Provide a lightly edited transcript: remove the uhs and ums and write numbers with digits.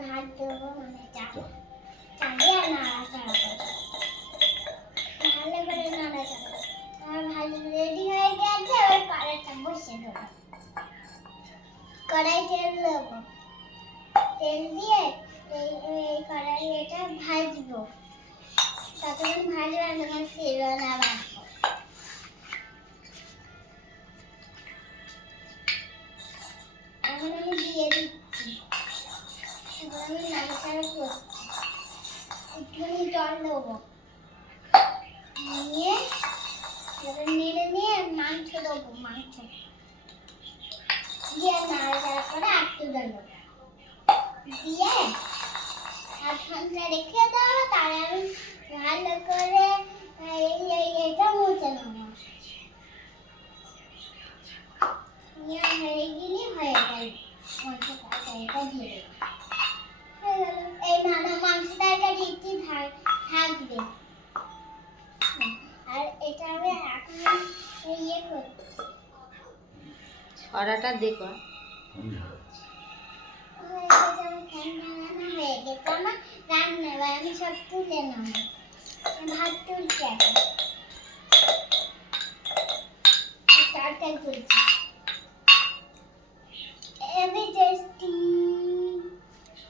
ভাত দেবো মানে চালিয়ে নাড়াচাড়া করবো, ভালো করে নাড়াচাড়া। আমার ভাত রেডি হয়ে গেছে, এবার কড়াইটা বসিয়ে দেবো। কড়াই তেল দেবো, তেল দিয়ে এই কড়াই এটা ভাজবো। ততক্ষণ ভাজবো আর তোমার শিরোনা বাঁধবো। এখন আমি দিয়ে দিচ্ছি, এবার আমি নাড়াচাড়া করছি। একটুখানি জল দেবো, নিয়ে এবার নেড়ে নিয়ে মাংস দেবো। মাংস দিয়ে নাড়াচাড়া করে একটু দেবো, দিয়ে 1/2 ঘন্টা রেখে দেবো। তাহলে আমি ভালো করে এটা মুছে নেবো। নিয়ে হয়ে গেলে হয়ে গেল মাংস তরকারিটা দিয়ে দেবো। হয়ে গেল। এই মাংস তরকারি একটু থাকবে। আর এটা আমি এখন ইয়ে করছি, ছড়াটা দেখো। হয়ে গেছে আমার রান্না। এবার আমি সব তুলে নেবো, ভাত তুলছি এখন।